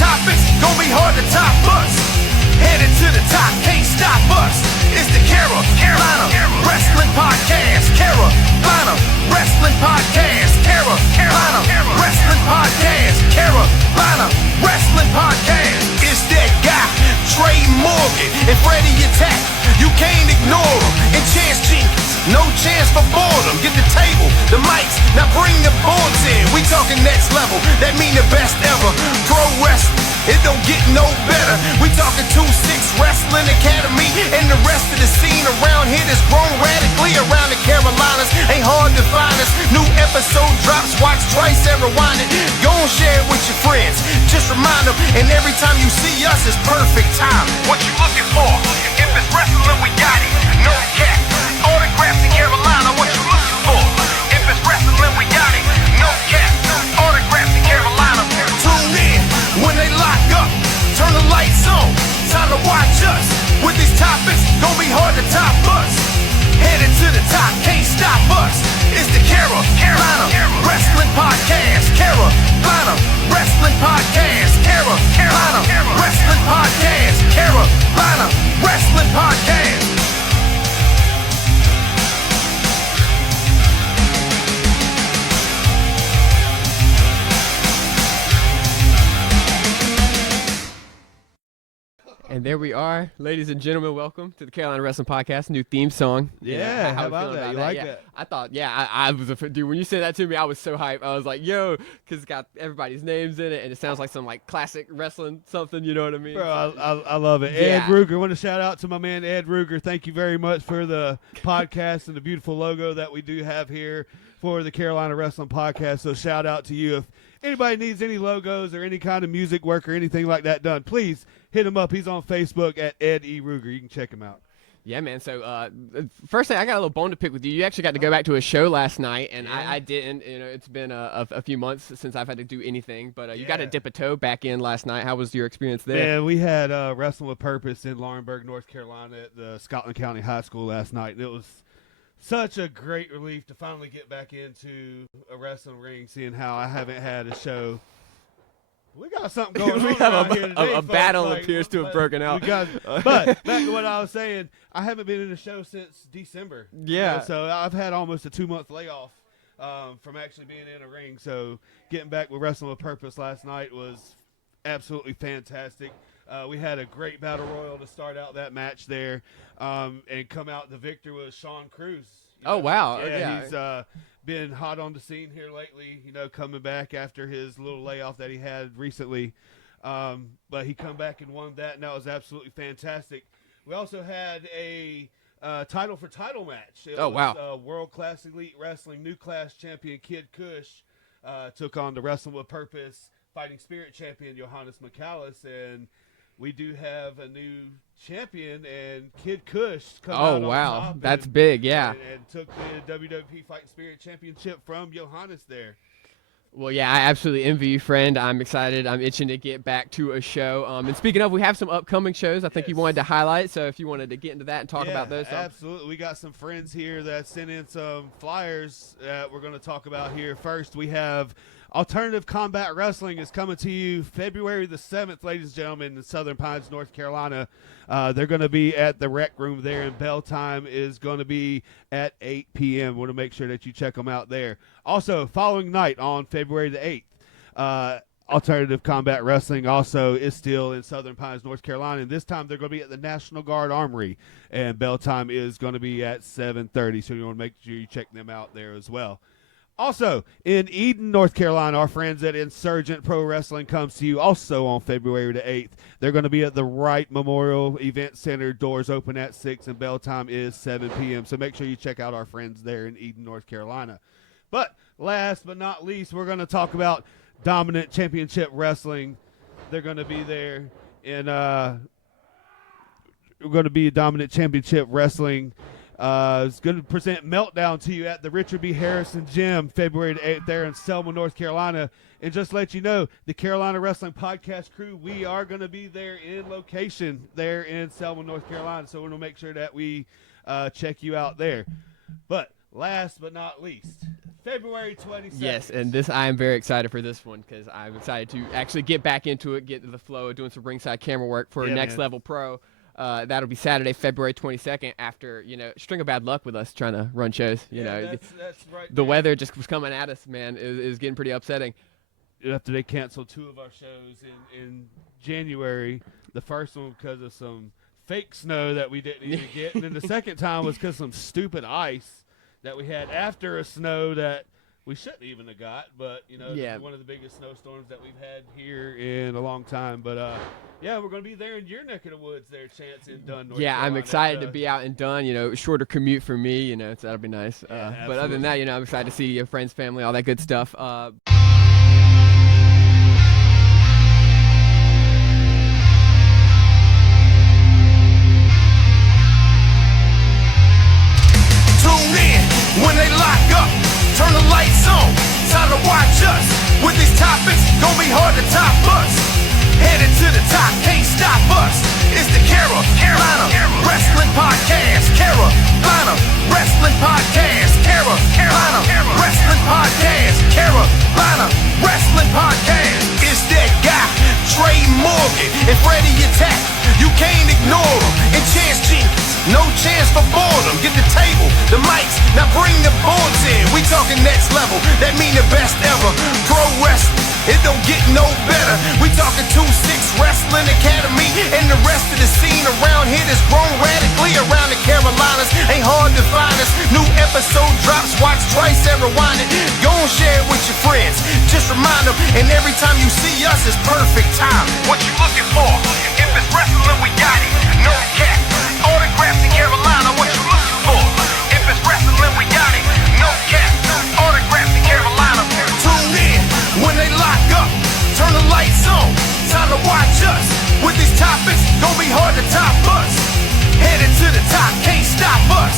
topics, gon' be hard to top us. Headed to the top, can't stop us. It's the Carolina Wrestling Podcast. Carolina Wrestling Podcast. Carolina Wrestling Podcast. Carolina Wrestling Podcast. It's that guy, Trey Morgan and Freddie Attack. You can't ignore them. And Chance Jenkins, no chance for boredom. Get the table, the mics, now bring the boards in. We talking next level, that mean the best ever. Pro wrestling, it don't get no better. We talking 2-6 Wrestling Academy and the rest of the scene around here that's grown radically around the Carolinas. Ain't hard to find us. New episode drops, watch twice and rewind it. Go and share it with your friends. Just remind them, and every time you see us, it's perfect time. What you looking for? If it's wrestling, we got it. No cap. Autographs in Carolina, what you looking for? If it's wrestling, we got it. No cap. Autographs in Carolina. Tune in when they lock up. Turn the lights on. Time to watch us. With these topics, gon' be hard to top us. Headed to the top, can't stop us. It's the Carolina Wrestling Podcast. Carolina Wrestling Podcast. Carolina Wrestling Podcast. Carolina Wrestling Podcast. And there we are, ladies and gentlemen. Welcome to the Carolina Wrestling Podcast. New theme song. Yeah, how about that? You like yeah. that? I thought, I was dude. When you said that to me, I was so hyped. I was like, yo, because it's got everybody's names in it, and it sounds like some like classic wrestling something. You know what I mean? Bro, I love it. Yeah. Ed Ruger. I want to shout out to my man Ed Ruger. Thank you very much for the podcast and the beautiful logo that we do have here for the Carolina Wrestling Podcast. So shout out to you. If anybody needs any logos or any kind of music work or anything like that done, please hit him up. He's on Facebook at Ed E. Ruger. You can check him out. Yeah, man. So first thing, I got a little bone to pick with you. You actually got to go back to a show last night, and I didn't. You know, it's been a few months since I've had to do anything, but you got to dip a toe back in last night. How was your experience there? Yeah, we had Wrestling with Purpose in Laurinburg, North Carolina at the Scotland County High School last night. It was such a great relief to finally get back into a wrestling ring, seeing how I haven't had a show. We got something going We on have around here today, a folks. battle Like, appears to have broken out. But back to what I was saying, I haven't been in a show since December. Yeah. You know, so I've had almost a 2-month layoff from actually being in a ring. So getting back with Wrestling with Purpose last night was absolutely fantastic. We had a great battle royal to start out that match there, and come out the victor was Sean Cruz. Oh, wow. Yeah, he's been hot on the scene here lately, you know, coming back after his little layoff that he had recently. But he come back and won that, and that was absolutely fantastic. We also had a title for title match. It was, wow. World Class Elite Wrestling New Class Champion Kid Kush took on the Wrestling with Purpose Fighting Spirit Champion Johannes McAllis, and we do have a new champion, and Kid Kush come out on top. That's big, yeah. And took the WWP Fighting Spirit Championship from Johannes there. Well, yeah, I absolutely envy you, friend. I'm excited. I'm itching to get back to a show. And speaking of, we have some upcoming shows I think you wanted to highlight, so if you wanted to get into that and talk about those. Absolutely. We got some friends here that sent in some flyers that we're going to talk about here. First, we have Alternative Combat Wrestling is coming to you February the 7th, ladies and gentlemen, in Southern Pines, North Carolina. They're going to be at the Rec Room there, and bell time is going to be at 8 p.m. Want to make sure that you check them out there. Also, following night on February the 8th, Alternative Combat Wrestling also is still in Southern Pines, North Carolina, and this time they're going to be at the National Guard Armory, and bell time is going to be at 7:30, so you want to make sure you check them out there as well. Also, in Eden, North Carolina, our friends at Insurgent Pro Wrestling comes to you also on February the 8th. They're going to be at the Wright Memorial Event Center. Doors open at 6, and bell time is 7 p.m. So make sure you check out our friends there in Eden, North Carolina. But last but not least, we're going to talk about Dominant Championship Wrestling. They're going to be there in we're going to be Dominant Championship Wrestling. It's going to present Meltdown to you at the Richard B. Harrison Gym February the 8th there in Selma, North Carolina. And just to let you know, the Carolina Wrestling Podcast crew, we are going to be there in location there in Selma, North Carolina. So we're going to make sure that we check you out there. But last but not least, February 22nd. Yes, and I am very excited for this one because I'm excited to actually get back into it, get to the flow of doing some ringside camera work for Next Level Pro. That'll be Saturday, February 22nd. After string of bad luck with us trying to run shows. That's right. The weather just was coming at us, man. It was getting pretty upsetting. After they canceled 2 of our shows in January, the first one because of some fake snow that we didn't even get, and then the second time was because of some stupid ice that we had after a snow that we shouldn't even have got, but one of the biggest snowstorms that we've had here in a long time. But we're going to be there in your neck of the woods there, Chance, in Dunn, North Carolina. I'm excited to be out in Dunn. Shorter commute for me. So that'll be nice. But other than that, I'm excited to see your friends, family, all that good stuff. Tune in when they lock up. Turn the lights on. Time to watch us. With these topics, gon' be hard to top us. Headed to the top, can't stop us. It's the Carolina Wrestling Podcast. Carolina Wrestling Podcast. Carolina Wrestling Podcast. Carolina Wrestling Podcast. It's that guy, Trey Morgan, and Freddie Attack. You can't ignore him. And Chance Jenkins, no chance for boredom. Get the table, the mics, now bring the boards in. We talking next level, that mean the best ever. Pro wrestling, it don't get no better. We talking 2-6 Wrestling Academy, and the rest of the scene around here that's grown radically around the Carolinas. Ain't hard to find us. New episode drops, watch twice and rewind it. Go and share it with your friends. Just remind them, and every time you see us, it's perfect time. What you looking for? If it's wrestling, we got it. No cap. Autographs in Carolina, what you looking for? If it's wrestling, we got it. No cap. Autographs in Carolina. Tune in when they lock up. Turn the lights on. Time to watch us. With these topics, gon' be hard to top us. Headed to the top, can't stop us.